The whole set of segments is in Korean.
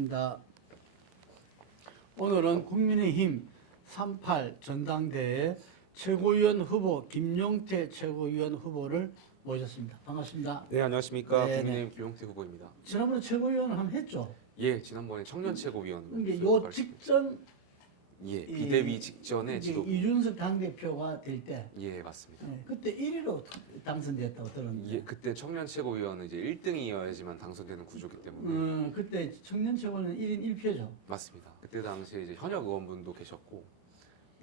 반갑습니다. 오늘은 국민의힘 38 전당대회 최고위원 후보 김용태 최고위원 후보를 모셨습니다. 반갑습니다. 네, 안녕하십니까. 네네. 국민의힘 김용태 후보입니다. 지난번에 최고위원을 한번 했죠. 예, 지난번에 청년 최고위원으로 근데 요 직전 예, 비대위 직전에 이제 지도부. 이준석 당대표가 될 때 예, 맞습니다. 그때 1위로 당선됐다고 들었는데 예, 그때 청년 최고위원은 이제 1등이어야지만 당선되는 구조기 때문에 그때 청년 최고는 1인 1표죠. 맞습니다. 그때 당시에 이제 현역 의원분도 계셨고,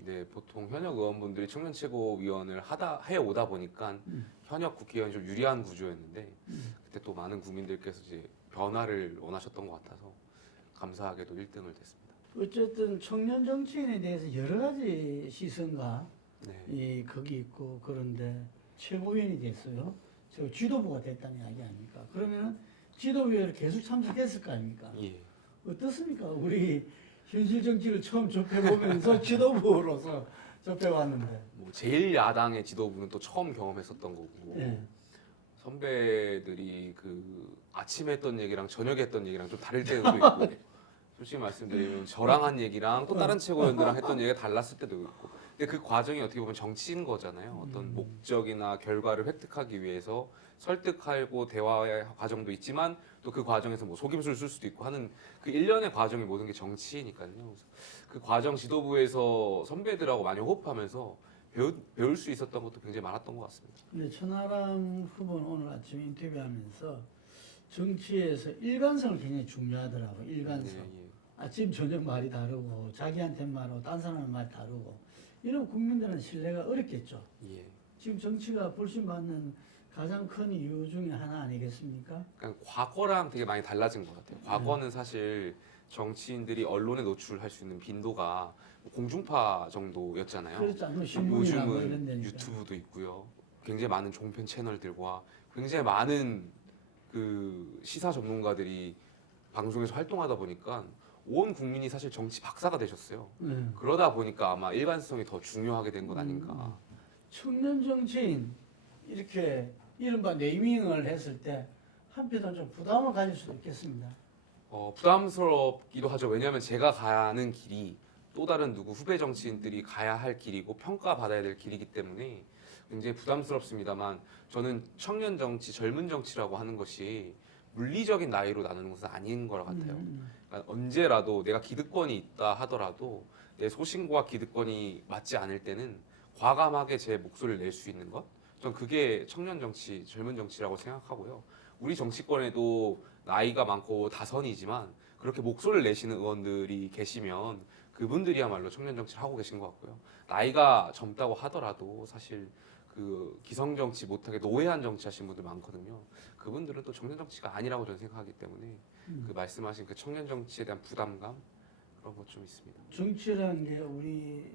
이제 보통 현역 의원분들이 청년 최고위원을 해 오다 보니까 현역 국회의원이 좀 유리한 구조였는데 그때 또 많은 국민들께서 이제 변화를 원하셨던 것 같아서 감사하게도 1등을 됐습니다. 어쨌든 청년 정치인에 대해서 여러 가지 시선과 네. 거기 있고 그런데 최고위원이 됐어요. 저 지도부가 됐다는 이야기 아닙니까? 그러면 지도위원을 계속 참석했을 거 아닙니까? 예. 어떻습니까? 우리 현실 정치를 처음 접해보면서 지도부로서 접해왔는데. 뭐 제일 야당의 지도부는 또 처음 경험했었던 거고 네. 선배들이 그 아침에 했던 얘기랑 저녁에 했던 얘기랑 좀 다를 때도 있고 솔직히 말씀드리면 저랑 한 얘기랑 또 다른 최고위원들랑 했던 얘기가 달랐을 때도 있고 근데 그 과정이 어떻게 보면 정치인 거잖아요. 어떤 목적이나 결과를 획득하기 위해서 설득하고 대화의 과정도 있지만 또 그 과정에서 뭐 속임수를 쓸 수도 있고 하는 그 일련의 과정이 모든 게 정치니까요. 그래서 그 과정 지도부에서 선배들하고 많이 호흡하면서 배울 수 있었던 것도 굉장히 많았던 것 같습니다. 근데 천하람 후보는 오늘 아침에 인터뷰하면서 정치에서 일관성을 굉장히 중요하더라고요. 일관성. 예. 아침 저녁 말이 다르고 자기한테 말하고 딴 사람한테 말이 다르고 이런 국민들은 신뢰가 어렵겠죠. 예. 지금 정치가 불신받는 가장 큰 이유 중에 하나 아니겠습니까? 그러니까 과거랑 되게 많이 달라진 것 같아요. 과거는 사실 정치인들이 언론에 노출할 수 있는 빈도가 공중파 정도였잖아요. 그렇지 않으면 신문이나 뭐 이런 요즘은 데니까. 유튜브도 있고요. 굉장히 많은 종편 채널들과 굉장히 많은 그 시사 전문가들이 방송에서 활동하다 보니까 온 국민이 사실 정치 박사가 되셨어요. 그러다 보니까 아마 일관성이 더 중요하게 된 것 아닌가. 청년 정치인 이렇게 이른바 네이밍을 했을 때 한편으로는 좀 부담을 가질 수도 있겠습니다. 부담스럽기도 하죠. 왜냐하면 제가 가는 길이 또 다른 누구 후배 정치인들이 가야 할 길이고 평가받아야 될 길이기 때문에 굉장히 부담스럽습니다만 저는 청년 정치, 젊은 정치라고 하는 것이 물리적인 나이로 나누는 것은 아닌 것 같아요. 그러니까 언제라도 내가 기득권이 있다 하더라도 내 소신과 기득권이 맞지 않을 때는 과감하게 제 목소리를 낼 수 있는 것. 전 그게 청년 정치, 젊은 정치라고 생각하고요. 우리 정치권에도 나이가 많고 다선이지만 그렇게 목소리를 내시는 의원들이 계시면 그분들이야말로 청년 정치를 하고 계신 것 같고요. 나이가 젊다고 하더라도 사실 그 기성 정치 못하게 노회한 정치하신 분들 많거든요. 그분들은 또 청년 정치가 아니라고 저는 생각하기 때문에 그 말씀하신 그 청년 정치에 대한 부담감 그런 것 좀 있습니다. 정치라는 게 우리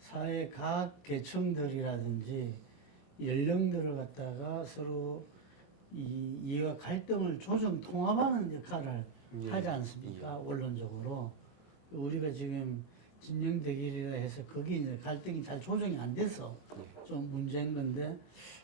사회 각 계층들이라든지 연령들을 갖다가 서로 이 이해와 갈등을 조정 통합하는 역할을 하지 않습니까? 원론적으로 우리가 지금 진영 대결이라 해서 거기 이제 갈등이 잘 조정이 안 돼서 좀 문제인 건데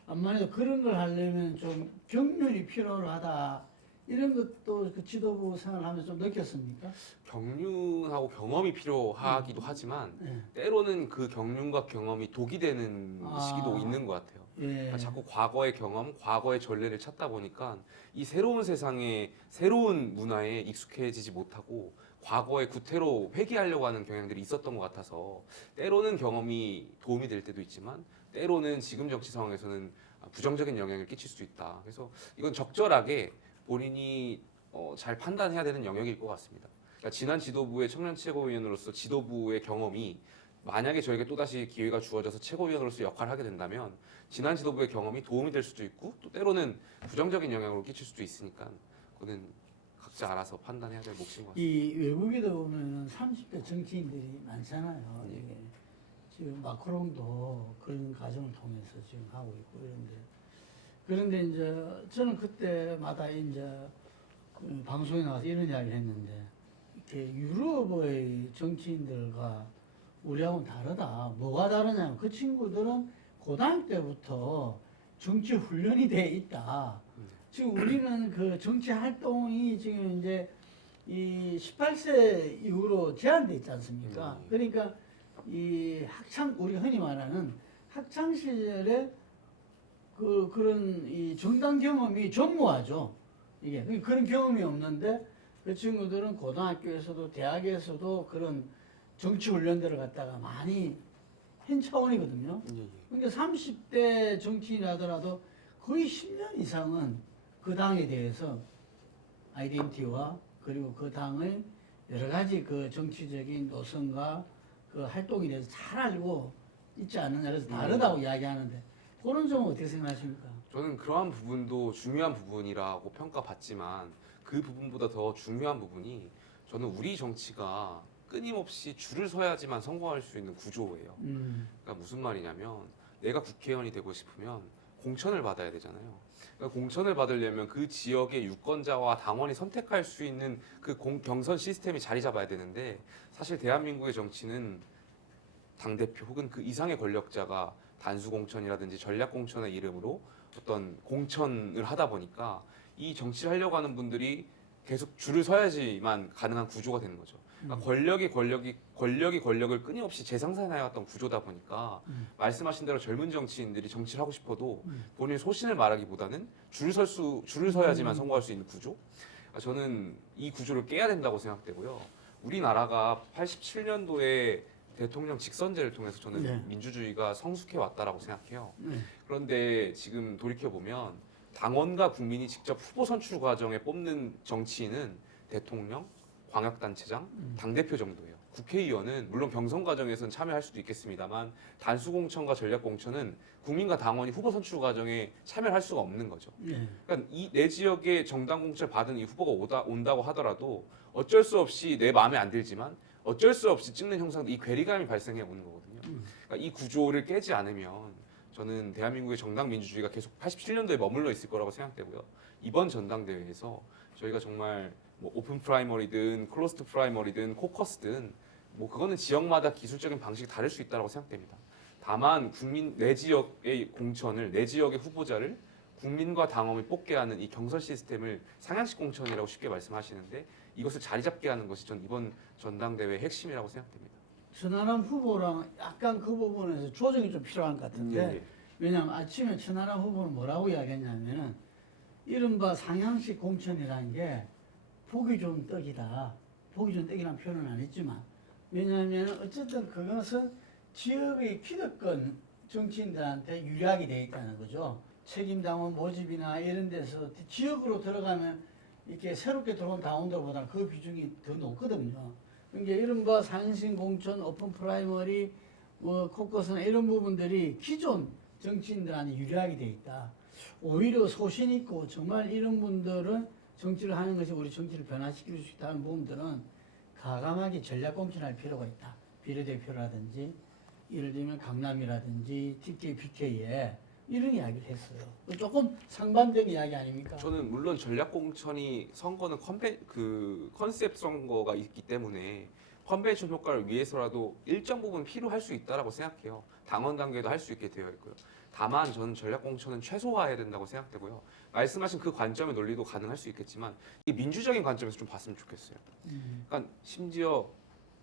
암만 해도 그런 걸 하려면 좀 경륜이 필요하다 이런 것도 그 지도부 생활하면서 좀 느꼈습니까? 경륜하고 경험이 필요하기도 하지만 때로는 그 경륜과 경험이 독이 되는 시기도 있는 것 같아요. 예. 그러니까 자꾸 과거의 경험, 과거의 전례를 찾다 보니까 이 새로운 세상에 새로운 문화에 익숙해지지 못하고 과거의 구태로 회귀하려고 하는 경향들이 있었던 것 같아서 때로는 경험이 도움이 될 때도 있지만 때로는 지금 정치 상황에서는 부정적인 영향을 끼칠 수 있다. 그래서 이건 적절하게 본인이 잘 판단해야 되는 영역일 것 같습니다. 그러니까 지난 지도부의 청년 최고위원으로서 지도부의 경험이 만약에 저에게 또다시 기회가 주어져서 최고위원으로서 역할을 하게 된다면 지난 지도부의 경험이 도움이 될 수도 있고 또 때로는 부정적인 영향을 끼칠 수도 있으니까 그거는 각자 알아서 판단해야 될 몫인 것 같습니다. 이 외국에도 보면 30대 정치인들이 많잖아요. 이게 지금 마크롱도 그런 과정을 통해서 지금 하고 있고 그런데 이제 저는 그때마다 이제 방송에 나와서 이런 이야기를 했는데 이렇게 유럽의 정치인들과 우리하고는 다르다. 뭐가 다르냐면 그 친구들은 고등학교 때부터 정치 훈련이 돼 있다. 지금 우리는 그 정치 활동이 지금 이제 이 18세 이후로 제한돼 있지 않습니까? 네. 그러니까 이 학창 우리가 흔히 말하는 학창 시절에 그런 이 정당 경험이 전무하죠. 이게 그런 경험이 없는데 그 친구들은 고등학교에서도 대학에서도 그런 정치 훈련들을 갖다가 많이 한 차원이거든요. 예, 예. 그러니까 30대 정치인이라더라도 거의 10년 이상은 그 당에 대해서 아이덴티티와 그리고 그 당의 여러 가지 그 정치적인 노선과 그 활동에 대해서 잘 알고 있지 않느냐. 그래서 다르다고 이야기하는데 그런 점은 어떻게 생각하십니까? 저는 그러한 부분도 중요한 부분이라고 평가받지만 그 부분보다 더 중요한 부분이 저는 우리 정치가 끊임없이 줄을 서야지만 성공할 수 있는 구조예요. 그러니까 무슨 말이냐면 내가 국회의원이 되고 싶으면 공천을 받아야 되잖아요. 그러니까 공천을 받으려면 그 지역의 유권자와 당원이 선택할 수 있는 그 경선 시스템이 자리 잡아야 되는데 사실 대한민국의 정치는 당대표 혹은 그 이상의 권력자가 단수공천이라든지 전략공천의 이름으로 어떤 공천을 하다 보니까 이 정치를 하려고 하는 분들이 계속 줄을 서야지만 가능한 구조가 되는 거죠. 그러니까 권력을 끊임없이 재생산해왔던 구조다 보니까 말씀하신 대로 젊은 정치인들이 정치를 하고 싶어도 본인의 소신을 말하기보다는 줄을 서야지만 성공할 수 있는 구조. 그러니까 저는 이 구조를 깨야 된다고 생각되고요. 우리나라가 87년도에 대통령 직선제를 통해서 저는 네. 민주주의가 성숙해 왔다라고 생각해요. 네. 그런데 지금 돌이켜 보면 당원과 국민이 직접 후보 선출 과정에 뽑는 정치인은 대통령, 광역단체장, 당대표 정도예요. 국회의원은 물론 경선 과정에서는 참여할 수도 있겠습니다만 단수공천과 전략공천은 국민과 당원이 후보 선출 과정에 참여할 수가 없는 거죠. 네. 그러니까 이 내 지역에 정당 공천을 받은 이 후보가 온다고 하더라도 어쩔 수 없이 내 마음에 안 들지만 어쩔 수 없이 찍는 형상도 이 괴리감이 발생해 오는 거거든요. 그러니까 이 구조를 깨지 않으면 저는 대한민국의 정당 민주주의가 계속 87년도에 머물러 있을 거라고 생각되고요. 이번 전당대회에서 저희가 정말 뭐 오픈 프라이머리든 클로스드 프라이머리든 코커스든 뭐 그거는 지역마다 기술적인 방식이 다를 수 있다고 생각됩니다. 다만 내 지역의 공천을 내 지역의 후보자를 국민과 당원이 뽑게 하는 이 경선 시스템을 상향식 공천이라고 쉽게 말씀하시는데 이것을 자리 잡게 하는 것이 전 이번 전당대회의 핵심이라고 생각됩니다. 천하람 후보랑 약간 그 부분에서 조정이 좀 필요한 것 같은데 예. 왜냐하면 아침에 천하람 후보는 뭐라고 이야기했냐면은 이른바 상향식 공천이라는 게 보기 좋은 떡이다. 보기 좋은 떡이라는 표현은 안 했지만 왜냐하면 어쨌든 그것은 지역의 기득권 정치인들한테 유리하게 돼 있다는 거죠. 책임당원 모집이나 이런 데서 지역으로 들어가면 이렇게 새롭게 들어온 당원들보다 그 비중이 더 높거든요. 그러니까 이른바 상신 공천, 오픈 프라이머리, 뭐 코커스나 이런 부분들이 기존 정치인들한테 유리하게 돼 있다. 오히려 소신 있고 정말 이런 분들은 정치를 하는 것이 우리 정치를 변화시킬 수 있다는 부분들은 과감하게 전략 공천할 필요가 있다. 비례대표라든지 예를 들면 강남이라든지 TK, BK에 이런 이야기를 했어요. 조금 상반된 이야기 아닙니까? 저는 물론 전략공천이 선거는 컨셉 선거가 있기 때문에 컨벤션 효과를 위해서라도 일정 부분 필요할 수 있다라고 생각해요. 당원 단계도 할 수 있게 되어 있고요. 다만 저는 전략공천은 최소화해야 된다고 생각되고요. 말씀하신 그 관점의 논리도 가능할 수 있겠지만 이 민주적인 관점에서 좀 봤으면 좋겠어요. 그러니까 심지어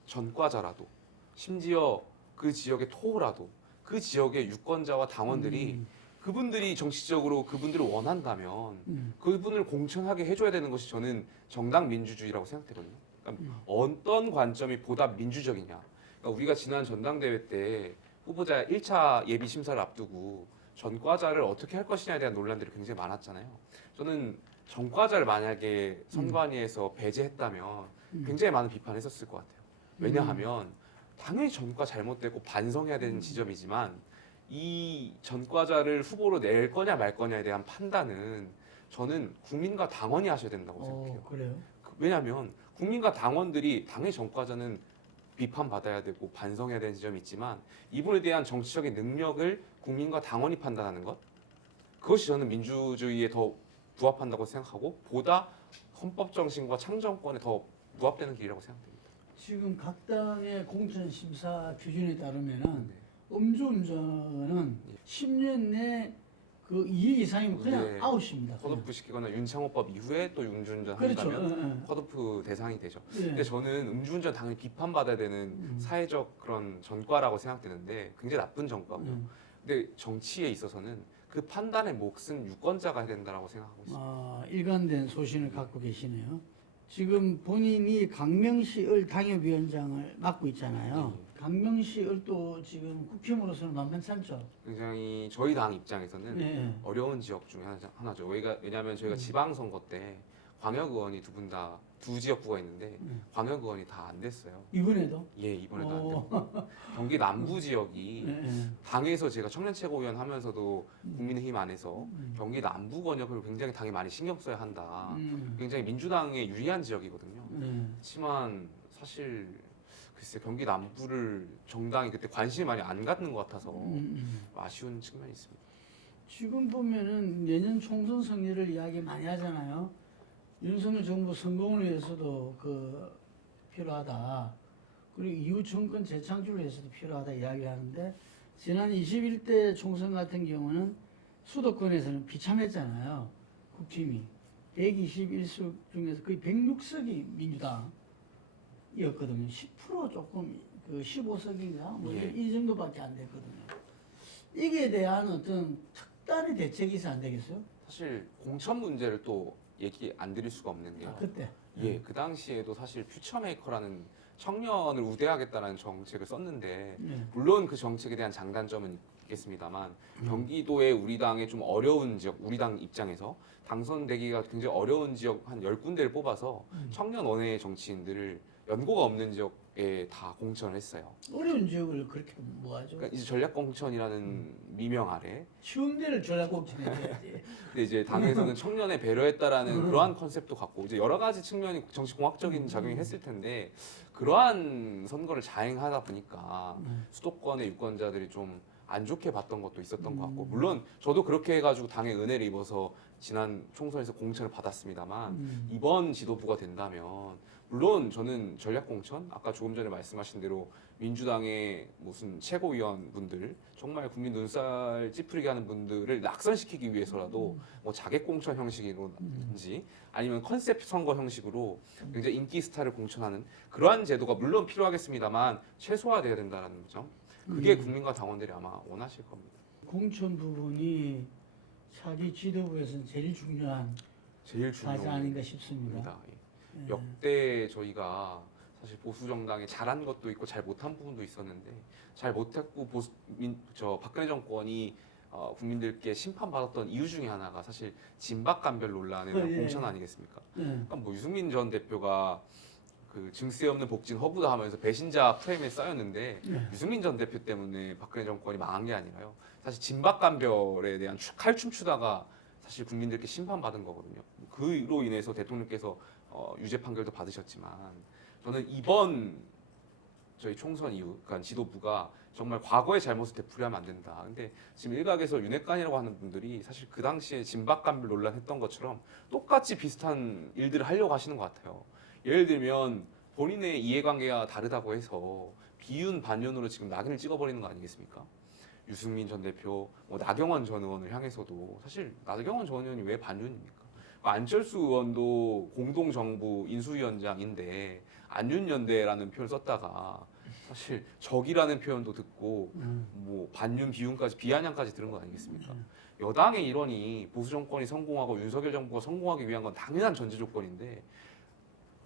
전과자라도 심지어 그 지역의 토호라도 그 지역의 유권자와 당원들이 그분들이 정치적으로 그분들을 원한다면 그분을 공천하게 해줘야 되는 것이 저는 정당 민주주의라고 생각되거든요. 그러니까 어떤 관점이 보다 민주적이냐. 그러니까 우리가 지난 전당대회 때 후보자 1차 예비 심사를 앞두고 전과자를 어떻게 할 것이냐에 대한 논란들이 굉장히 많았잖아요. 저는 전과자를 만약에 선관위에서 배제했다면 굉장히 많은 비판을 했었을 것 같아요. 왜냐하면 당연히 전과 잘못됐고 반성해야 되는 지점이지만 이 전과자를 후보로 낼 거냐 말 거냐에 대한 판단은 저는 국민과 당원이 하셔야 된다고 생각해요. 그래요? 왜냐하면 국민과 당원들이 당연히 전과자는 비판받아야 되고 반성해야 되는 지점이 있지만 이분에 대한 정치적인 능력을 국민과 당원이 판단하는 것 그것이 저는 민주주의에 더 부합한다고 생각하고 보다 헌법 정신과 창정권에 더 부합되는 길이라고 생각됩니다. 지금 각 당의 공천 심사 기준에 따르면은 음주운전은 10년 내 그 2회 이상이면 그냥 네. 아웃입니다. 그냥. 컷오프 시키거나 윤창호법 이후에 또 음주운전 그렇죠. 한다면 컷오프 대상이 되죠. 예. 근데 저는 음주운전 당연히 비판받아야 되는 사회적 그런 전과라고 생각되는데 굉장히 나쁜 전과고요. 근데 정치에 있어서는 그 판단의 몫은 유권자가 해야 된다고 생각하고 있습니다. 일관된 소신을 갖고 계시네요. 지금 본인이 강명시을 당협위원장을 맡고 있잖아요. 강명시을 또 지금 국힘으로서는 만만찮죠. 굉장히 저희 당 입장에서는 네. 어려운 지역 중에 하나죠. 왜냐하면 저희가 지방선거 때 광역의원이 두 지역구가 있는데 광역의원이 다 안 됐어요. 이번에도? 예, 이번에도 안 됐고 경기 남부 지역이 네. 당에서 제가 청년 최고위원 하면서도 국민의힘 안에서 경기 남부 권역을 굉장히 당이 많이 신경 써야 한다. 굉장히 민주당에 유리한 지역이거든요. 그렇지만 사실 글쎄 경기 남부를 정당이 그때 관심이 많이 안 갖는 것 같아서 아쉬운 측면이 있습니다. 지금 보면은 내년 총선 승리를 이야기 많이 하잖아요. 윤석열 정부 성공을 위해서도 필요하다. 그리고 이후 정권 재창출을 위해서도 필요하다 이야기하는데 지난 21대 총선 같은 경우는 수도권에서는 비참했잖아요. 국힘이 121석 중에서 거의 106석이 민주당이었거든요. 10% 조금 15석인가 예. 이 정도밖에 안 됐거든요. 이게 대한 어떤 특단의 대책이 있어 안 되겠어요? 사실 공천 문제를 또 얘기 안 드릴 수가 없는 게요. 그때. 예, 그 당시에도 사실 퓨처메이커라는 청년을 우대하겠다는 정책을 썼는데 네. 물론 그 정책에 대한 장단점은 있겠습니다만 경기도의 우리 당의 좀 어려운 지역, 우리 당 입장에서 당선되기가 굉장히 어려운 지역 한 10군데를 뽑아서 청년 원외의 정치인들을 연고가 없는 지역에 다 공천을 했어요. 어려운 지역을 그렇게 뭐하죠? 그러니까 이제 전략 공천이라는 미명 아래 쉬운 데를 전략공천해야지. 근데 이제 당에서는 청년에 배려했다라는 그러한 컨셉도 갖고 이제 여러 가지 측면이 정치공학적인 작용이 했을 텐데 그러한 선거를 자행하다 보니까 수도권의 유권자들이 좀 안 좋게 봤던 것도 있었던 것 같고 물론 저도 그렇게 해가지고 당의 은혜를 입어서 지난 총선에서 공천을 받았습니다만 이번 지도부가 된다면 물론 저는 전략공천 아까 조금 전에 말씀하신 대로 민주당의 무슨 최고위원 분들 정말 국민 눈살 찌푸리게 하는 분들을 낙선시키기 위해서라도 뭐 자객공천 형식이든지 아니면 컨셉 선거 형식으로 굉장히 인기 스타를 공천하는 그러한 제도가 물론 필요하겠습니다만 최소화돼야 된다는 점 그게 국민과 당원들이 아마 원하실 겁니다. 공천 부분이 차기 지도부에서는 제일 중요한 제일 과제 아닌가 싶습니다. 예. 역대 저희가 사실 보수 정당에 잘한 것도 있고 잘 못한 부분도 있었는데 잘 못했고 박근혜 정권이 국민들께 심판받았던 이유 중에 하나가 사실 진박간별 논란에 대한 예. 공천 아니겠습니까? 네. 그러니까 뭐 유승민 전 대표가 그 증세 없는 복진 허구다 하면서 배신자 프레임에 쌓였는데 유승민 전 대표 때문에 박근혜 정권이 망한 게 아니라요. 사실 진박간별에 대한 칼춤 추다가 사실 국민들께 심판받은 거거든요. 그로 인해서 대통령께서 유죄 판결도 받으셨지만 저는 이번 저희 총선 이후 그러니까 지도부가 정말 과거의 잘못을 되풀이하면 안 된다. 근데 지금 일각에서 윤핵관이라고 하는 분들이 사실 그 당시에 진박간별 논란했던 것처럼 똑같이 비슷한 일들을 하려고 하시는 것 같아요. 예를 들면 본인의 이해관계가 다르다고 해서 비윤 반윤으로 지금 낙인을 찍어버리는 거 아니겠습니까? 유승민 전 대표, 나경원 전 의원을 향해서도 사실 나경원 전 의원이 왜 반윤입니까? 안철수 의원도 공동정부 인수위원장인데 안윤연대라는 표현을 썼다가 사실 적이라는 표현도 듣고 뭐 반윤 비윤까지 비아냥까지 들은 거 아니겠습니까? 여당의 일원이 보수 정권이 성공하고 윤석열 정부가 성공하기 위한 건 당연한 전제 조건인데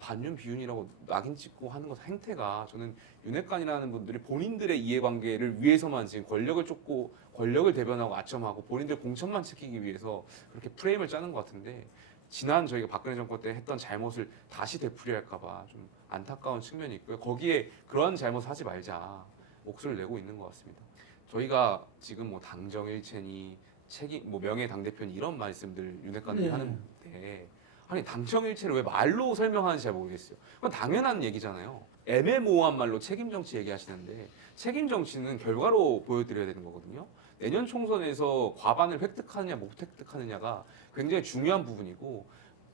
반윤 비윤이라고 낙인 찍고 하는 것 행태가 저는 윤핵관이라는 분들이 본인들의 이해관계를 위해서만 지금 권력을 쫓고 권력을 대변하고 아첨하고 본인들 공천만 지키기 위해서 그렇게 프레임을 짜는 것 같은데 지난 저희가 박근혜 정권 때 했던 잘못을 다시 되풀이할까봐 좀 안타까운 측면이 있고요. 거기에 그런 잘못을 하지 말자 목소리를 내고 있는 것 같습니다. 저희가 지금 뭐 당정일체니 책임 뭐 명예 당대표니 이런 말씀들 윤핵관들이 하는데 아니 당정일체를 왜 말로 설명하는지 잘 모르겠어요. 그건 당연한 얘기잖아요. 애매모호한 말로 책임 정치 얘기하시는데 책임 정치는 결과로 보여드려야 되는 거거든요. 내년 총선에서 과반을 획득하느냐 못 획득하느냐가 굉장히 중요한 부분이고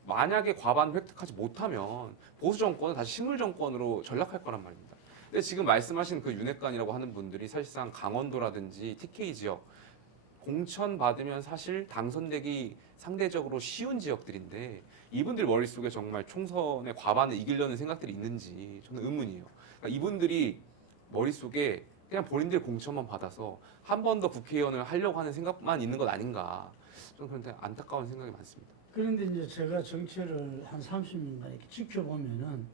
만약에 과반 획득하지 못하면 보수 정권은 다시 식물 정권으로 전락할 거란 말입니다. 근데 지금 말씀하신 그 윤핵관이라고 하는 분들이 사실상 강원도라든지 TK 지역 공천 받으면 사실 당선되기 상대적으로 쉬운 지역들인데 이분들 머릿속에 정말 총선의 과반을 이기려는 생각들이 있는지 저는 의문이에요. 그러니까 이분들이 머릿속에 그냥 본인들 공천만 받아서 한 번 더 국회의원을 하려고 하는 생각만 있는 것 아닌가. 저는 그런데 안타까운 생각이 많습니다. 그런데 이제 제가 정치를 한 30년간 이렇게 지켜보면은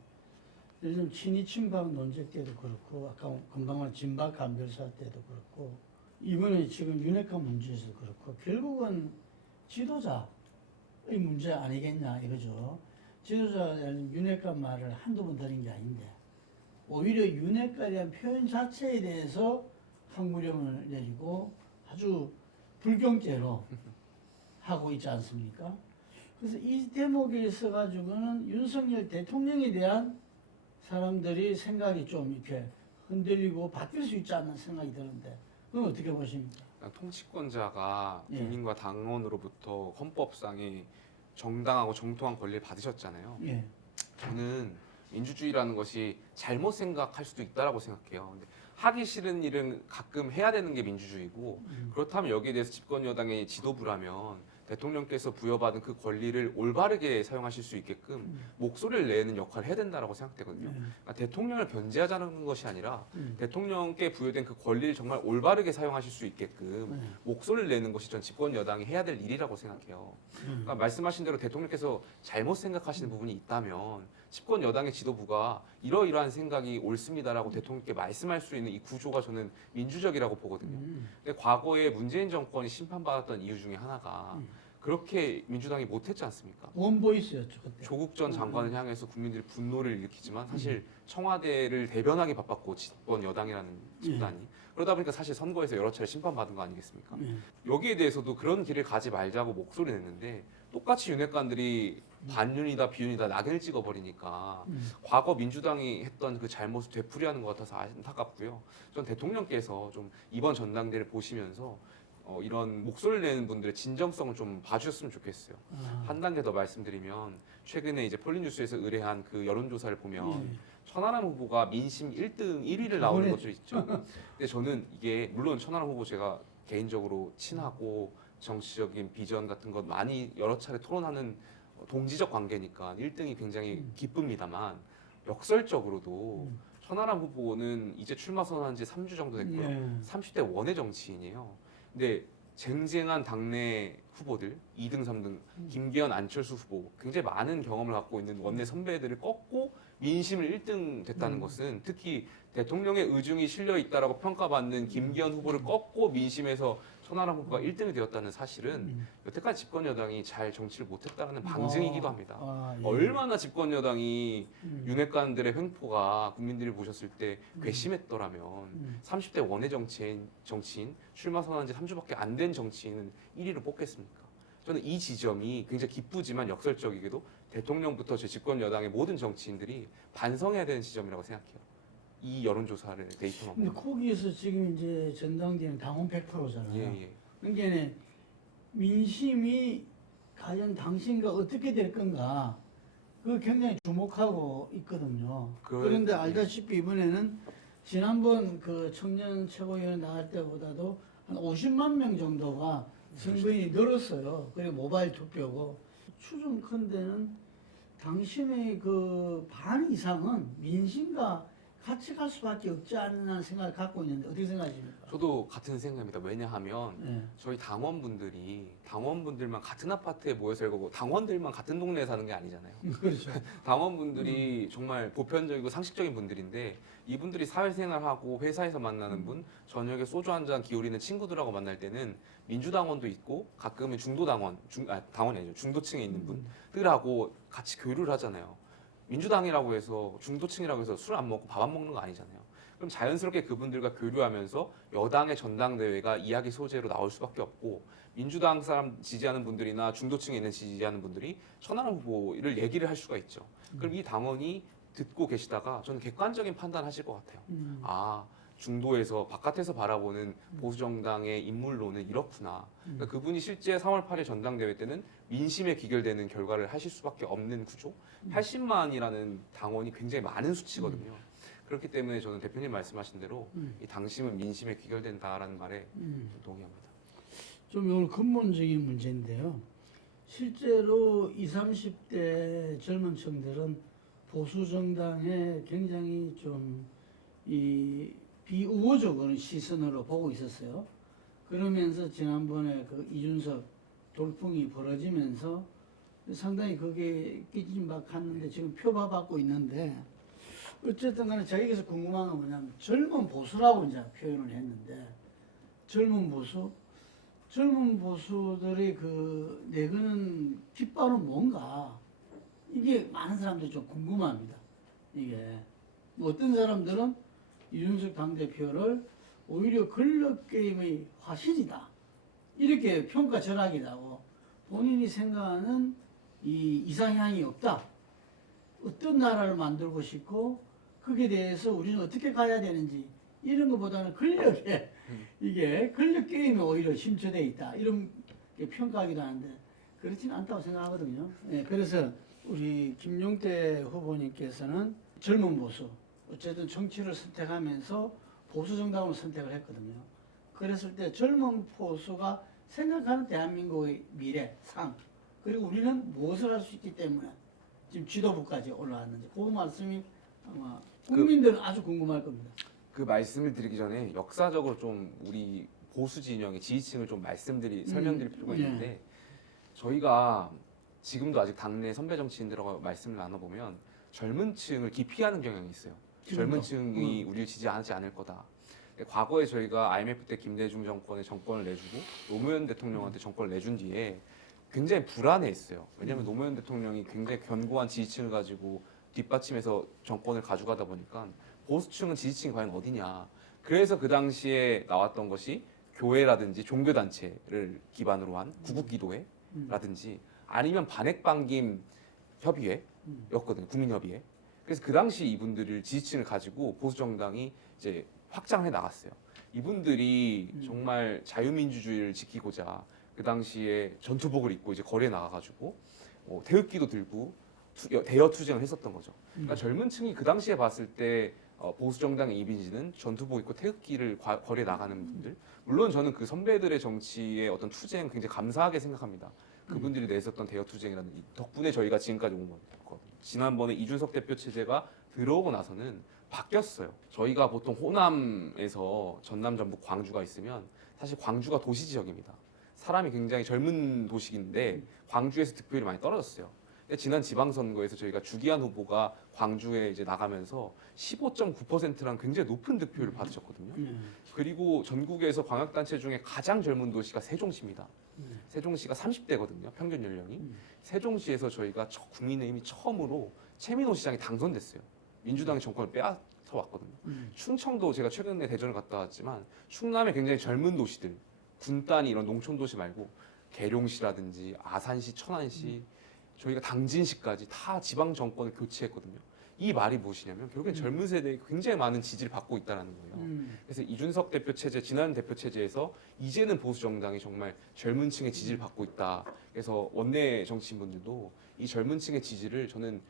예를 들면 친이 친박 논쟁 때도 그렇고 아까 금방 말 진박 간별사 때도 그렇고 이번에 지금 윤핵관 문제에서도 그렇고 결국은 지도자의 문제 아니겠냐 이거죠. 지도자는 윤핵관 말을 한두 번 들은 게 아닌데 오히려 윤핵관에 대한 표현 자체에 대해서 항구령을 내리고 아주 불경죄로 하고 있지 않습니까? 그래서 이 대목에 있어 가지고는 윤석열 대통령에 대한 사람들이 생각이 좀 이렇게 흔들리고 바뀔 수 있지 않는 생각이 드는데 그건 어떻게 보십니까? 그러니까 통치권자가 예. 국민과 당원으로부터 헌법상의 정당하고 정통한 권리를 받으셨잖아요. 예. 저는 민주주의라는 것이 잘못 생각할 수도 있다라고 생각해요. 근데 하기 싫은 일은 가끔 해야 되는 게 민주주의고 그렇다면 여기에 대해서 집권 여당의 지도부라면 대통령께서 부여받은 그 권리를 올바르게 사용하실 수 있게끔 목소리를 내는 역할을 해야 된다라고 생각되거든요. 그러니까 대통령을 변제하자는 것이 아니라 대통령께 부여된 그 권리를 정말 올바르게 사용하실 수 있게끔 목소리를 내는 것이 전 집권 여당이 해야 될 일이라고 생각해요. 그러니까 말씀하신 대로 대통령께서 잘못 생각하시는 부분이 있다면 집권 여당의 지도부가 이러이러한 생각이 옳습니다라고 대통령께 말씀할 수 있는 이 구조가 저는 민주적이라고 보거든요. 근데 과거에 문재인 정권이 심판받았던 이유 중에 하나가 그렇게 민주당이 못했지 않습니까? 원보이스였죠 그때. 조국 전 장관을 향해서 국민들이 분노를 일으키지만 사실 청와대를 대변하기 바빴고 집권 여당이라는 집단이 그러다 보니까 사실 선거에서 여러 차례 심판받은 거 아니겠습니까? 여기에 대해서도 그런 길을 가지 말자고 목소리 냈는데 똑같이 윤핵관들이 반윤이다 비윤이다 낙인을 찍어버리니까 과거 민주당이 했던 그 잘못을 되풀이하는 것 같아서 안타깝고요. 전 대통령께서 좀 이번 전당대를 보시면서 이런 목소리를 내는 분들의 진정성을 좀 봐주셨으면 좋겠어요. 한 단계 더 말씀드리면 최근에 이제 폴리뉴스에서 의뢰한 그 여론조사를 보면 천하람 후보가 민심 1등 1위를 나오는 것도 있죠. 근데 저는 이게 물론 천하람 후보 제가 개인적으로 친하고 정치적인 비전 같은 것 많이 여러 차례 토론하는 동지적 관계니까 1등이 굉장히 기쁩니다만 역설적으로도 천하람 후보는 이제 출마 선언한 지 3주 정도 됐고요. 30대 원의 정치인이에요. 근데 쟁쟁한 당내 후보들 2등, 3등 김기현, 안철수 후보 굉장히 많은 경험을 갖고 있는 원내 선배들을 꺾고 민심을 1등 됐다는 것은 특히 대통령의 의중이 실려 있다라고 평가받는 김기현 후보를 꺾고 민심에서 천하람 후보가 1등이 되었다는 사실은 여태까지 집권 여당이 잘 정치를 못했다는 방증이기도 합니다. 얼마나 집권 여당이 윤핵관들의 횡포가 국민들이 보셨을 때 괘씸했더라면 30대 원의 정치인 출마 선언한 지 3주밖에 안 된 정치인은 1위로 뽑겠습니까? 저는 이 지점이 굉장히 기쁘지만 역설적이게도 대통령부터 제 집권 여당의 모든 정치인들이 반성해야 되는 지점이라고 생각해요. 이 여론조사를 데이터만 근데 보면. 거기에서 지금 이제 전당대회는 당원 100%잖아요. 예. 그러니까 민심이 과연 당신과 어떻게 될 건가 그거 굉장히 주목하고 있거든요. 그런데 알다시피 이번에는 지난번 그 청년 최고위원 나갈 때보다도 한 50만 명 정도가 선거인이 늘었어요. 그리고 모바일 투표고 추정컨대는 당신의 그 반 이상은 민심과 같이 갈 수밖에 없지 않나 생각을 갖고 있는데 어떻게 생각하십니까? 저도 같은 생각입니다. 왜냐하면 네. 저희 당원분들만 같은 아파트에 모여 살고 당원들만 같은 동네에 사는 게 아니잖아요. 그렇죠. 당원분들이 정말 보편적이고 상식적인 분들인데 이분들이 사회생활하고 회사에서 만나는 분, 저녁에 소주 한 잔 기울이는 친구들하고 만날 때는 민주당원도 있고 가끔은 중도당원, 당원이 아니죠. 중도층에 있는 분들하고 같이 교류를 하잖아요. 민주당이라고 해서 중도층이라고 해서 술 안 먹고 밥 안 먹는 거 아니잖아요. 그럼 자연스럽게 그분들과 교류하면서 여당의 전당대회가 이야기 소재로 나올 수밖에 없고 민주당 사람 지지하는 분들이나 중도층에 있는 지지하는 분들이 천하람 후보를 얘기를 할 수가 있죠. 그럼 이 당원이 듣고 계시다가 저는 객관적인 판단하실 것 같아요. 아, 중도에서 바깥에서 바라보는 보수 정당의 인물론은 이렇구나. 그러니까 그분이 실제 3월 8일 전당대회 때는 민심에 귀결되는 결과를 하실 수밖에 없는 구조. 80만이라는 당원이 굉장히 많은 수치거든요. 그렇기 때문에 저는 대표님 말씀하신 대로 이 당심은 민심에 귀결된다라는 말에 동의합니다. 좀 오늘 근본적인 문제인데요. 실제로 20, 30대 젊은 층들은 보수 정당에 굉장히 좀 이 비우호적인 시선으로 보고 있었어요. 그러면서 지난번에 그 이준석 돌풍이 벌어지면서 상당히 그게 끼진박하는데 지금 표방받고 있는데 어쨌든 간에 자기에서 궁금한 건 뭐냐면 젊은 보수라고 이제 표현을 했는데 젊은 보수? 젊은 보수들이 그 내거는 깃발은 뭔가 이게 많은 사람들이 좀 궁금합니다. 이게 뭐 어떤 사람들은 이준석 당대표를 오히려 권력 게임의 화신이다 이렇게 평가 절하기도 하고 본인이 생각하는 이 이상향이 없다. 어떤 나라를 만들고 싶고 거기에 대해서 우리는 어떻게 가야 되는지 이런 것보다는 권력에 이게 권력 게임에 오히려 심취되어 있다 이런 게 평가하기도 하는데 그렇지는 않다고 생각하거든요. 예, 그래서 우리 김용태 후보님께서는 젊은 보수 어쨌든 정치를 선택하면서 보수 정당을 선택을 했거든요. 그랬을 때 젊은 보수가 생각하는 대한민국의 미래, 상 그리고 우리는 무엇을 할 수 있기 때문에 지금 지도부까지 올라왔는지 그 말씀이 아마 국민들은 아주 궁금할 겁니다. 그 말씀을 드리기 전에 역사적으로 좀 우리 보수 진영의 지지층을 좀 설명드릴 필요가 있는데 저희가 지금도 아직 당내 선배 정치인들하고 말씀을 나눠보면 젊은 층을 기피하는 경향이 있어요. 젊은 층이 우리를 지지하지 않을 거다. 근데 과거에 저희가 IMF 때 김대중 정권에 정권을 내주고 노무현 대통령한테 정권을 내준 뒤에 굉장히 불안해했어요. 왜냐하면 노무현 대통령이 굉장히 견고한 지지층을 가지고 뒷받침해서 정권을 가져가다 보니까 보수층은 지지층이 과연 어디냐. 그래서 그 당시에 나왔던 것이 교회라든지 종교단체를 기반으로 한 구국기도회라든지 아니면 반핵반김 협의회였거든요. 국민협의회. 그래서 그 당시 이분들을 지지층을 가지고 보수 정당이 이제 확장해 나갔어요. 이분들이 정말 자유민주주의를 지키고자 그 당시에 전투복을 입고 이제 거리에 나가가지고 태극기도 들고 대여 투쟁을 했었던 거죠. 그러니까 젊은 층이 그 당시에 봤을 때 보수 정당의 이미지는 전투복 입고 태극기를 거리에 나가는 분들. 물론 저는 그 선배들의 정치의 어떤 투쟁 굉장히 감사하게 생각합니다. 그분들이 내셨던 대여 투쟁이라는 덕분에 저희가 지금까지 온 거거든요. 지난번에 이준석 대표 체제가 들어오고 나서는 바뀌었어요. 저희가 보통 호남에서 전남, 전북, 광주가 있으면 사실 광주가 도시 지역입니다. 사람이 굉장히 젊은 도시인데 광주에서 득표율이 많이 떨어졌어요. 근데 지난 지방선거에서 저희가 주기한 후보가 광주에 이제 나가면서 15.9%라는 굉장히 높은 득표율을 받으셨거든요. 그리고 전국에서 광역단체 중에 가장 젊은 도시가 세종시입니다. 세종시가 30대거든요. 평균 연령이. 세종시에서 저희가 국민의힘이 처음으로 최민호 시장이 당선됐어요. 민주당이 정권을 빼앗아 왔거든요. 충청도 제가 최근에 대전을 갔다 왔지만 충남의 굉장히 젊은 도시들, 군단이 이런 농촌 도시 말고 계룡시라든지 아산시, 천안시, 저희가 당진시까지 다 지방 정권을 교체했거든요. 이 말이 무엇이냐면 결국엔 젊은 세대에 굉장히 많은 지지를 받고 있다는 거예요. 그래서 이준석 대표 체제, 지난 대표 체제에서 이제는 보수 정당이 정말 젊은 층의 지지를 받고 있다. 그래서 원내 정치인분들도 이 젊은 층의 지지를 저는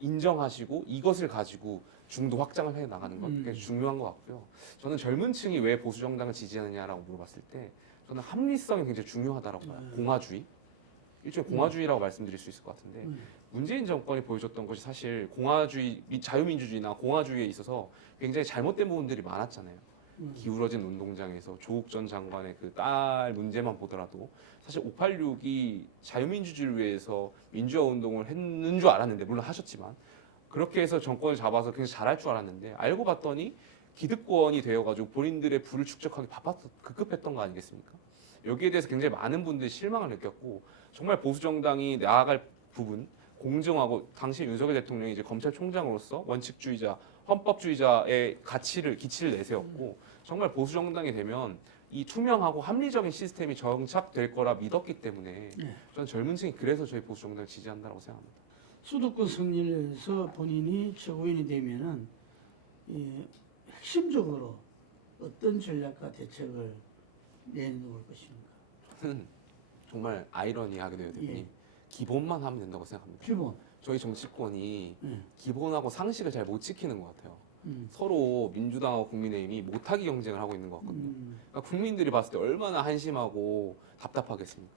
인정하시고 이것을 가지고 중도 확장을 해 나가는 것 굉장히 중요한 것 같고요. 저는 젊은 층이 왜 보수 정당을 지지하느냐라고 물어봤을 때 저는 합리성이 굉장히 중요하다라고 봐요. 공화주의. 일종의 공화주의라고 말씀드릴 수 있을 것 같은데 문재인 정권이 보여줬던 것이 사실 공화주의, 자유민주주의나 공화주의에 있어서 굉장히 잘못된 부분들이 많았잖아요. 기울어진 운동장에서 조국 전 장관의 그 딸 문제만 보더라도 사실 586이 자유민주주의를 위해서 민주화 운동을 했는 줄 알았는데 물론 하셨지만 그렇게 해서 정권을 잡아서 굉장히 잘할 줄 알았는데 알고 봤더니 기득권이 되어가지고 본인들의 부를 축적하기 급급했던 거 아니겠습니까? 여기에 대해서 굉장히 많은 분들이 실망을 느꼈고 정말 보수 정당이 나아갈 부분 공정하고 당시 윤석열 대통령이 이제 검찰총장으로서 원칙주의자, 헌법주의자의 기치를 내세웠고 정말 보수 정당이 되면 이 투명하고 합리적인 시스템이 정착될 거라 믿었기 때문에 저는 젊은 층이 그래서 저희 보수 정당을 지지한다고 생각합니다. 수도권 승리를 해서 본인이 최고위원이 되면은 핵심적으로 어떤 전략과 대책을 내놓을 것입니까? 저는 정말 아이러니하게도 대표님 기본만 하면 된다고 생각합니다. 기본. 저희 정치권이 기본하고 상식을 잘 못 지키는 것 같아요. 서로 민주당하고 국민의힘이 못하기 경쟁을 하고 있는 것 같거든요. 음. 그러니까 국민들이 봤을 때 얼마나 한심하고 답답하겠습니까?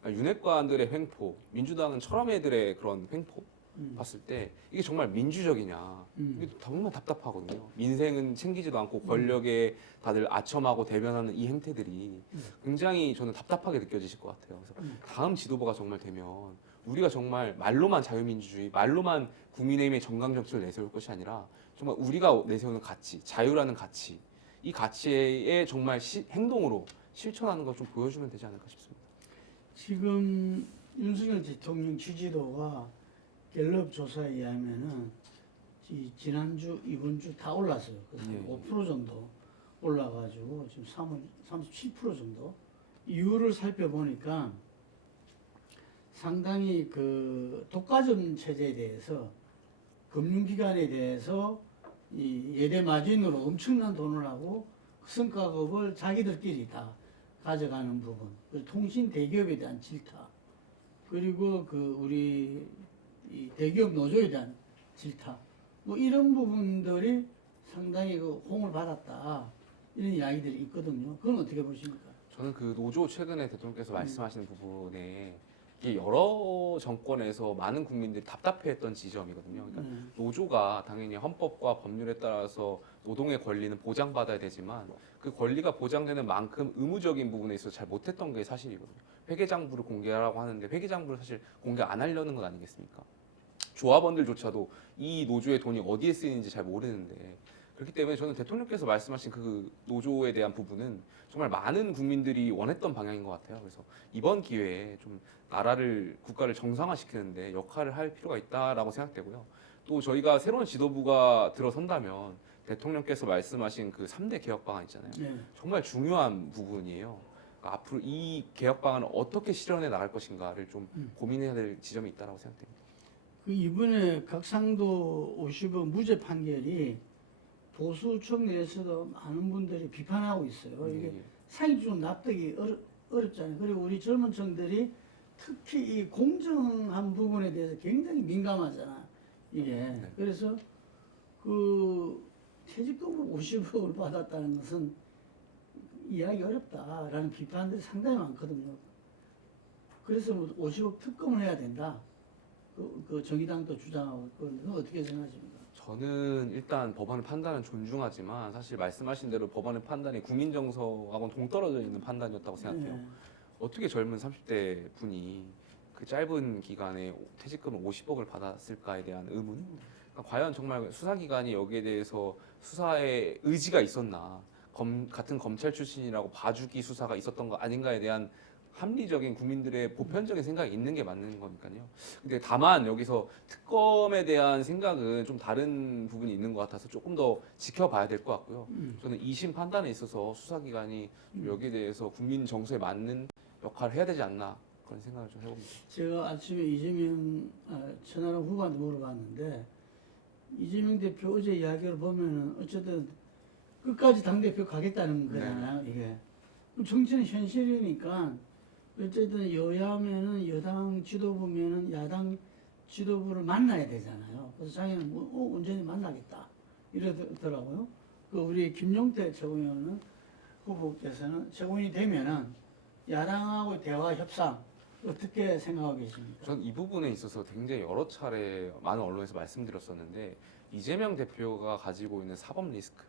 그러니까 윤핵관들의 횡포, 민주당은 철험애들의 그런 횡포 봤을 때 이게 정말 민주적이냐? 이게 정말 답답하거든요. 민생은 챙기지도 않고 권력에 다들 아첨하고 대변하는 이 행태들이 굉장히 저는 답답하게 느껴지실 것 같아요. 그래서 다음 지도부가 정말 되면 우리가 정말 말로만 자유민주주의, 말로만 국민의힘의 정강정책을 내세울 것이 아니라 정말 우리가 내세우는 가치, 자유라는 가치, 이 가치에 정말 행동으로 실천하는 걸 좀 보여주면 되지 않을까 싶습니다. 지금 윤석열 대통령 지지도가 갤럽 조사에 의하면은 지난주, 이번주 다 올랐어요. 그래서 예. 5% 정도 올라가지고 지금 37% 정도. 이유를 살펴보니까 상당히 그 독과점 체제에 대해서 금융기관에 대해서 이 예대 마진으로 엄청난 돈을 하고 그 성과급을 자기들끼리 다 가져가는 부분, 그리고 통신 대기업에 대한 질타, 그리고 그 우리 이 대기업 노조에 대한 질타, 뭐 이런 부분들이 상당히 그 홍을 받았다 이런 이야기들이 있거든요. 그건 어떻게 보십니까? 저는 그 노조 최근에 대통령께서 말씀하시는 부분에 이게 여러 정권에서 많은 국민들이 답답해했던 지점이거든요. 그러니까 노조가 당연히 헌법과 법률에 따라서 노동의 권리는 보장받아야 되지만 그 권리가 보장되는 만큼 의무적인 부분에 있어서 잘 못했던 게 사실이거든요. 회계장부를 공개하라고 하는데 회계장부를 사실 공개 안 하려는 건 아니겠습니까? 조합원들조차도 이 노조의 돈이 어디에 쓰이는지 잘 모르는데 그렇기 때문에 저는 대통령께서 말씀하신 그 노조에 대한 부분은 정말 많은 국민들이 원했던 방향인 것 같아요. 그래서 이번 기회에 좀 나라를 국가를 정상화시키는데 역할을 할 필요가 있다라고 생각되고요. 또 저희가 새로운 지도부가 들어선다면 대통령께서 말씀하신 그 3대 개혁 방안 있잖아요. 네. 정말 중요한 부분이에요. 그러니까 앞으로 이 개혁 방안을 어떻게 실현해 나갈 것인가를 좀 고민해야 될 지점이 있다고 생각됩니다. 그 이번에 각상도 50억 무죄 판결이 보수층 내에서도 많은 분들이 비판하고 있어요. 이게 사회적으로 납득이 어렵잖아요. 그리고 우리 젊은 층들이 특히 이 공정한 부분에 대해서 굉장히 민감하잖아. 이게. 그래서 그 퇴직금을 50억을 받았다는 것은 이해하기 어렵다라는 비판들이 상당히 많거든요. 그래서 50억 특검을 해야 된다. 그 정의당도 주장하고 있거든요. 그건 어떻게 생각하십니까? 저는 일단 법원의 판단은 존중하지만 사실 말씀하신 대로 법원의 판단이 국민 정서하고는 동떨어져 있는 판단이었다고 생각해요. 네. 어떻게 젊은 30대 분이 그 짧은 기간에 퇴직금을 50억을 받았을까에 대한 의문? 그러니까 과연 정말 수사기관이 여기에 대해서 수사에 의지가 있었나? 같은 검찰 출신이라고 봐주기 수사가 있었던 거 아닌가에 대한 합리적인 국민들의 보편적인 생각이 있는 게 맞는 거니까요. 근데 다만 여기서 특검에 대한 생각은 좀 다른 부분이 있는 것 같아서 조금 더 지켜봐야 될 것 같고요. 저는 2심 판단에 있어서 수사기관이 좀 여기에 대해서 국민 정서에 맞는 역할을 해야 되지 않나 그런 생각을 좀 해봅니다. 제가 아침에 이재명 천하람 후보한테 물어봤는데 이재명 대표 어제 이야기를 보면은 어쨌든 끝까지 당대표 가겠다는 거잖아요. 이게. 그럼 정치는 현실이니까 어쨌든 여야면은 여당 지도부면은 야당 지도부를 만나야 되잖아요. 그래서 자기는 온전히 만나겠다 이러더라고요. 그 우리 김용태 최고위원은 후보께서는 최고위원이 되면은 야당하고 대화 협상 어떻게 생각하고 계십니까? 저는 이 부분에 있어서 굉장히 여러 차례 많은 언론에서 말씀드렸었는데 이재명 대표가 가지고 있는 사법 리스크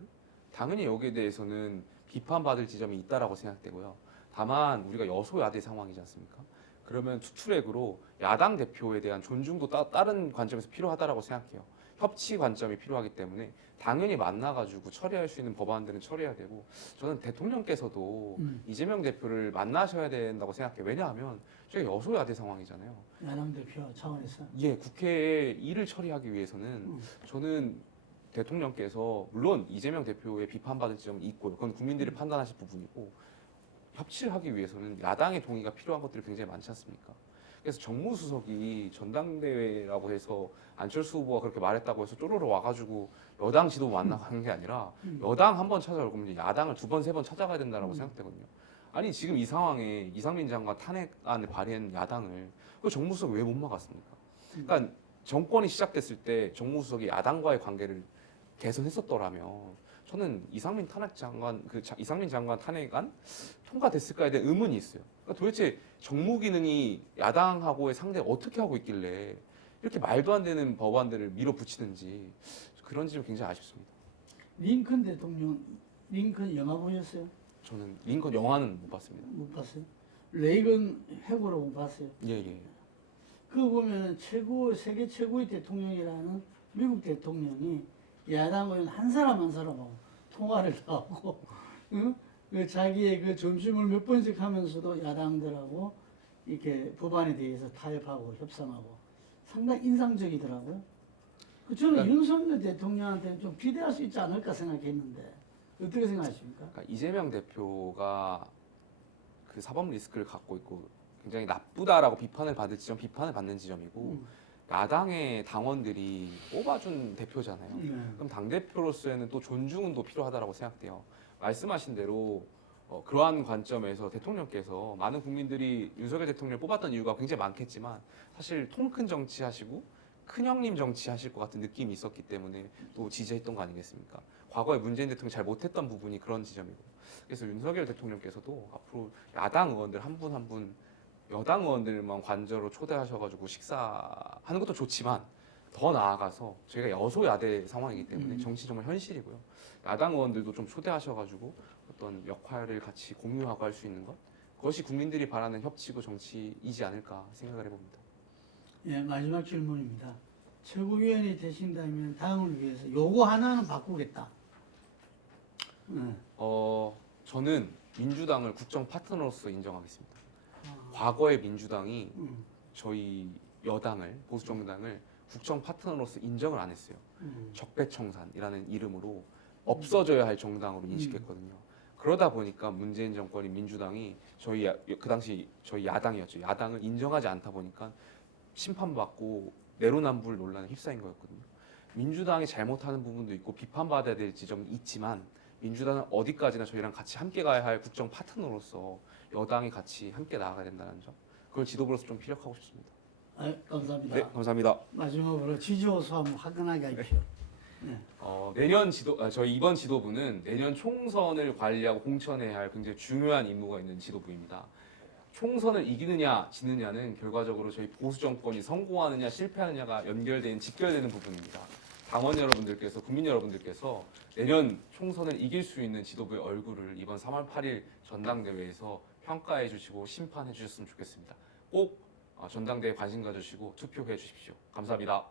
당연히 여기에 대해서는 비판받을 지점이 있다라고 생각되고요. 다만 우리가 여소야대 상황이지 않습니까? 그러면 투트랙으로 야당 대표에 대한 존중도 다른 관점에서 필요하다라고 생각해요. 협치 관점이 필요하기 때문에 당연히 만나가지고 처리할 수 있는 법안들은 처리해야 되고 저는 대통령께서도 이재명 대표를 만나셔야 된다고 생각해요. 왜냐하면 저희가 여소야대 상황이잖아요. 야당 대표 차원에서. 예, 국회에 일을 처리하기 위해서는 저는 대통령께서 물론 이재명 대표의 비판받을 지점은 있고요. 그건 국민들이 판단하실 부분이고 협치를 하기 위해서는 야당의 동의가 필요한 것들이 굉장히 많지 않습니까? 그래서 정무수석이 전당대회라고 해서 안철수 후보가 그렇게 말했다고 해서 쪼르르 와가지고 여당 지도부 만나가는 게 아니라 여당 한 번 찾아올 거면 야당을 2번, 3번 찾아가야 된다고 생각되거든요. 아니 지금 이 상황에 이상민 장관 탄핵안을 발의한 야당을 그 정무수석 왜 못 막았습니까? 그러니까 정권이 시작됐을 때 정무수석이 야당과의 관계를 개선했었더라면 저는 이상민 장관 탄핵안 통과됐을까에 대한 의문이 있어요. 그러니까 도대체 정무 기능이 야당하고의 상대 어떻게 하고 있길래 이렇게 말도 안 되는 법안들을 밀어붙이는지 그런 점이 굉장히 아쉽습니다. 링컨 대통령, 링컨 영화 보셨어요? 저는 링컨 영화는 못 봤습니다. 못 봤어요? 레이건 해고라고 봤어요? 예. 그거 보면 세계 최고의 대통령이라는 미국 대통령이 야당 의원 한 사람 한 사람하고 통화를 하고, 응? 그 자기의 그 점심을 몇 번씩 하면서도 야당들하고 이렇게 법안에 대해서 타협하고 협상하고 상당히 인상적이더라고요. 저는 윤석열 대통령한테는 좀 기대할 수 있지 않을까 생각했는데 어떻게 생각하십니까? 그러니까 이재명 대표가 그 사법 리스크를 갖고 있고 굉장히 나쁘다라고 비판을 받는 지점이고 야당의 당원들이 뽑아준 대표잖아요. 그럼 당 대표로서는 또 존중은 또 필요하다라고 생각돼요. 말씀하신 대로 그러한 관점에서 대통령께서 많은 국민들이 윤석열 대통령을 뽑았던 이유가 굉장히 많겠지만 사실 통 큰 정치하시고 큰형님 정치하실 것 같은 느낌이 있었기 때문에 또 지지했던 거 아니겠습니까? 과거에 문재인 대통령이 잘 못했던 부분이 그런 지점이고 그래서 윤석열 대통령께서도 앞으로 야당 의원들 한 분 한 분 여당 의원들만 관저로 초대하셔가지고 식사하는 것도 좋지만 더 나아가서 저희가 여소야대 상황이기 때문에 정치 정말 현실이고요. 야당 의원들도 좀 초대하셔가지고 어떤 역할을 같이 공유하고 할 수 있는 것 그것이 국민들이 바라는 협치고 정치이지 않을까 생각을 해봅니다. 예, 마지막 질문입니다. 최고위원이 되신다면 당을 위해서 요거 하나는 바꾸겠다. 저는 민주당을 국정 파트너로서 인정하겠습니다. 과거의 민주당이 저희 여당을 보수정당을 국정 파트너로서 인정을 안 했어요. 적폐청산이라는 이름으로 없어져야 할 정당으로 인식했거든요. 그러다 보니까 문재인 정권이 민주당이 그 당시 저희 야당이었죠. 야당을 인정하지 않다 보니까 심판받고 내로남불 논란에 휩싸인 거였거든요. 민주당이 잘못하는 부분도 있고 비판받아야 될 지점이 있지만 민주당은 어디까지나 저희랑 같이 함께 가야 할 국정 파트너로서 여당이 같이 함께 나아가야 된다는 점 그걸 지도부로서 좀 피력하고 싶습니다. 감사합니다. 네, 감사합니다. 마지막으로 지지호소 한번 화끈하게 하십시오. 네. 저희 이번 지도부는 내년 총선을 관리하고 공천해야 할 굉장히 중요한 임무가 있는 지도부입니다. 총선을 이기느냐 지느냐는 결과적으로 저희 보수 정권이 성공하느냐 실패하느냐가 직결되는 부분입니다. 당원 여러분들께서 국민 여러분들께서 내년 총선을 이길 수 있는 지도부의 얼굴을 이번 3월 8일 전당대회에서 평가해 주시고 심판해 주셨으면 좋겠습니다. 꼭 전당대회에 관심 가주시고 투표해 주십시오. 감사합니다.